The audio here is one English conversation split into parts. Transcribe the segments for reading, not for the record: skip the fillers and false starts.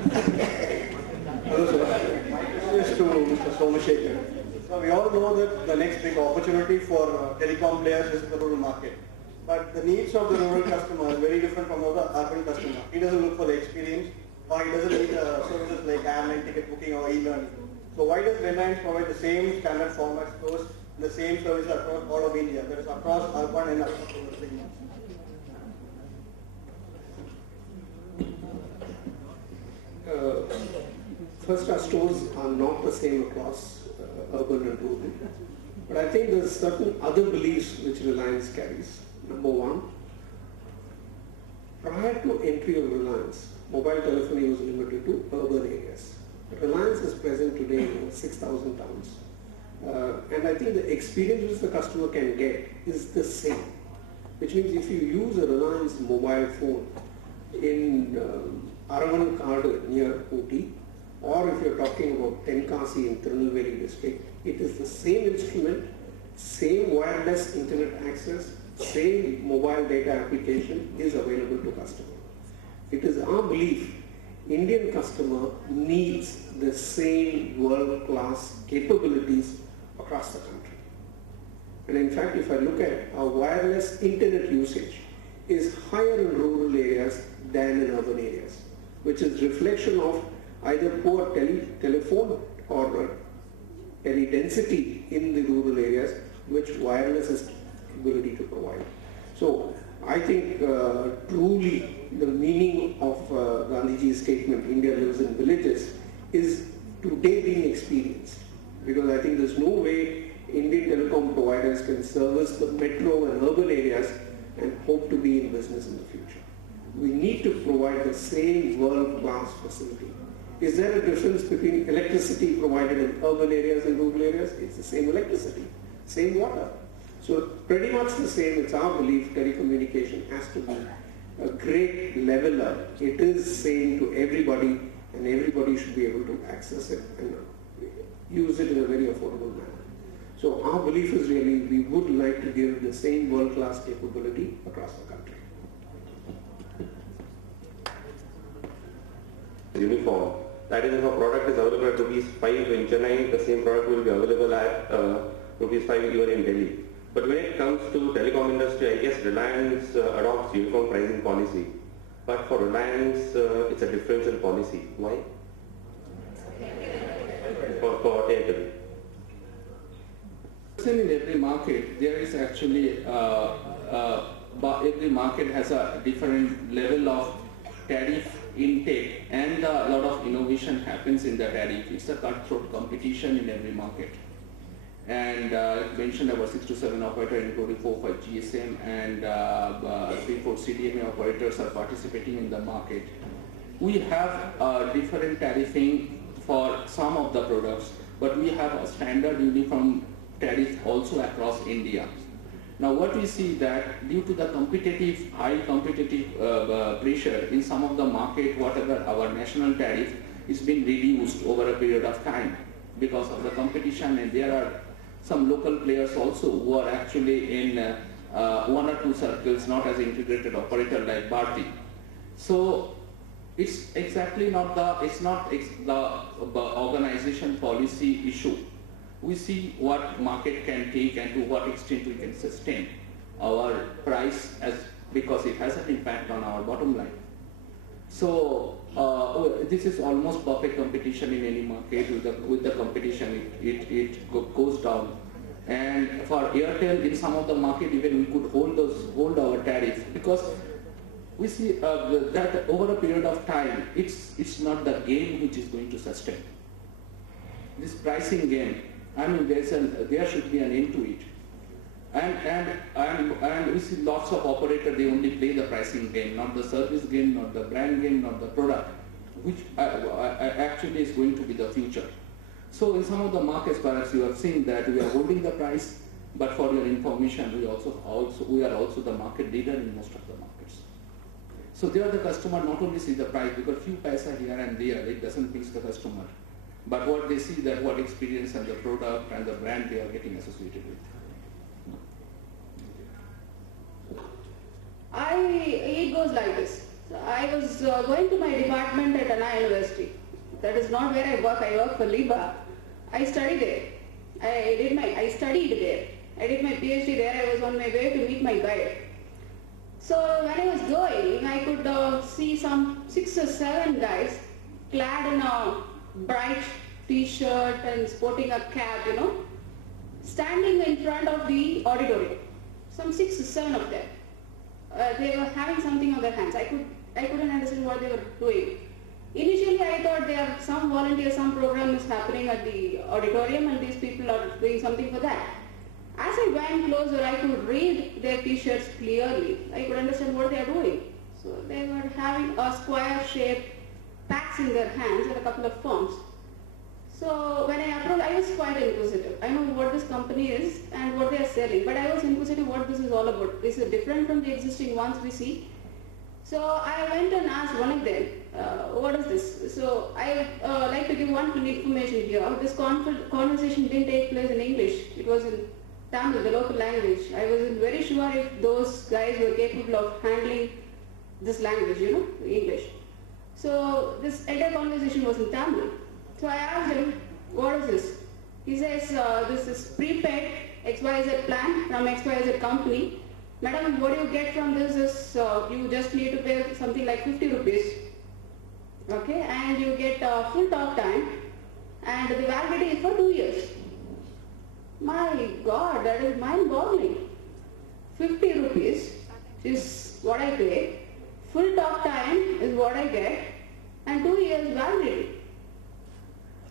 Hello sir, my question is to Mr. Somashekar. So we all know that the next big opportunity for telecom players is the rural market. But the needs of the rural customer is very different from the urban customer. He doesn't look for the experience, or he doesn't need services like airline ticket booking or e-learning. So why does Reliance provide the same standard format stores, the same service across all of India, that is across urban and across rural segments? First, our stores are not the same across urban and rural. But I think there's certain other beliefs which Reliance carries. Number one, prior to entry of Reliance, mobile telephony was limited to urban areas. Reliance is present today in 6,000 towns. And I think the experience which the customer can get is the same. Which means if you use a Reliance mobile phone in Aravanakadu near Ooty, or if you're talking about Tenkasi in Tirunelveli district, it is the same instrument, same wireless internet access, same mobile data application is available to customer. It is our belief Indian customer needs the same world-class capabilities across the country. And in fact, if I look at our wireless internet usage is higher in rural areas than in urban areas, which is reflection of either poor telephone or tele-density in the rural areas, which wireless has ability to provide. So I think truly the meaning of Gandhiji's statement, India lives in villages, is today being experienced. Because I think there's no way Indian telecom providers can service the metro and urban areas and hope to be in business in the future. We need to provide the same world-class facility. Is there a difference between electricity provided in urban areas and rural areas? It's the same electricity, same water. So pretty much the same. It's our belief telecommunication has to be a great leveler. It is same to everybody, and everybody should be able to access it and use it in a very affordable manner. So our belief is really we would like to give the same world-class capability across the country. Uniform. That is, if a product is available at ₹5 in Chennai, the same product will be available at ₹5 even in Delhi. But when it comes to telecom industry, I guess Reliance adopts uniform pricing policy. But for Reliance, it's a differential policy. Why? For Airtel. In every market, there is actually, every market has a different level of tariff intake, and a lot of innovation happens in the tariff. It's a cutthroat competition in every market. And I mentioned about 6 to 7 operators, including 4 or 5 GSM and 3-4 CDMA operators are participating in the market. We have different tariffing for some of the products, but we have a standard uniform tariff also across India. Now what we see that due to the high competitive pressure in some of the market, whatever our national tariff is being reduced over a period of time because of the competition, and there are some local players also who are actually in 1 or 2 circles, not as integrated operator like Bharti. So it's exactly not the organization policy issue. We see what market can take and to what extent we can sustain our price because it has an impact on our bottom line. So this is almost perfect competition in any market. With the competition, it goes down. And for Airtel, in some of the market, even we could hold our tariff because we see that over a period of time, it's not the game which is going to sustain. This pricing game, I mean, there should be an end to it. And we see lots of operators, they only play the pricing game, not the service game, not the brand game, not the product, which actually is going to be the future. So in some of the markets, perhaps you have seen that we are holding the price, but for your information, we are also the market leader in most of the markets. So there the customer not only see the price, because few paisa here and there, it doesn't please the customer. But what they see that what experience and the product and the brand they are getting associated with. It goes like this. So I was going to my department at Anna University. That is not where I work for Liba. I studied there. I studied there. I did my PhD there. I was on my way to meet my guide. So when I was going, I could see some 6 or 7 guys clad in a bright t-shirt and sporting a cap, standing in front of the auditorium. Some 6 or 7 of them. They were having something on their hands. I couldn't understand what they were doing. Initially, I thought there are some volunteer, some program is happening at the auditorium and these people are doing something for that. As I went closer, I could read their t-shirts clearly. I could understand what they are doing. So they were having a square-shaped packs in their hands and a couple of forms. So when I approached, I was quite inquisitive. I know what this company is and what they are selling, but I was inquisitive what this is all about. Is it different from the existing ones we see? So I went and asked one of them, what is this? So I would like to give one information here. This conversation didn't take place in English. It was in Tamil, the local language. I wasn't very sure if those guys were capable of handling this language, English. So this entire conversation was in Tamil. So I asked him, what is this? He says, this is prepaid XYZ plan from XYZ company. Madam, what you get from this is you just need to pay something like 50 rupees. Okay, and you get full talk time and the validity is for 2 years. My God, that is mind-boggling. 50 rupees is what I pay, full talk time is what I get, and 2 years validity.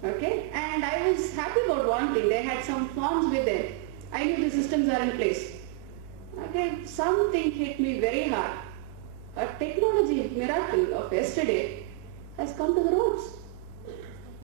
Okay, and I was happy about one thing. They had some forms with them. I knew the systems are in place. Okay, something hit me very hard. A technology miracle of yesterday has come to the roads.